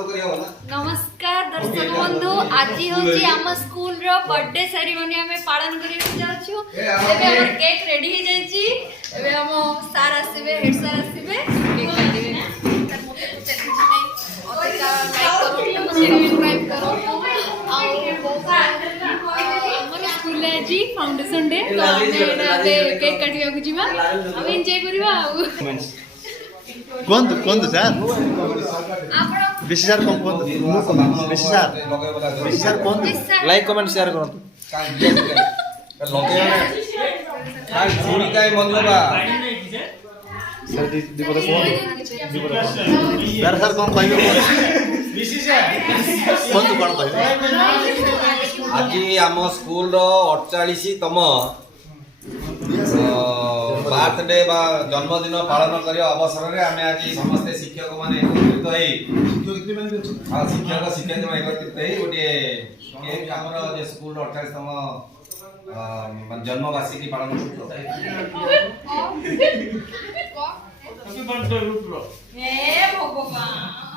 नमस्कार दर्शक बंधु आज होची आम स्कूल रो बर्थडे सेरेमनी हमें पालन करियो जाउछु एबे हमर केक रेडी हो जाई छी एबे हम सर आसीबे हेड सर आसीबे केक काटिबे ना सर मोटे कुछ नहीं ओका लाइक करो सब्सक्राइब करो हमर स्कूल जी फाउंडेशन डे तो हमें केक काटिया को जीवा हम एंजॉय करबा कौन सर बेसी सर कौन बेसी सर कौन लाइक कमेंट शेयर करो सर दीपक यार सर कौन कहबे कौन कहबे आज आम स्कूल रो 48तम बर्थडे बा जन्मदिन पालन करिया अवसर रे आमे आज समस्त शिक्षक माने एकत्रित होई शिक्षक शिक्षक माने एकत्रित होई गोटे केक हमर जे स्कूल रो 48तम जन्मवार्षिकी पालन करतो हैप्पी बर्थडे रुद्र हे भगवान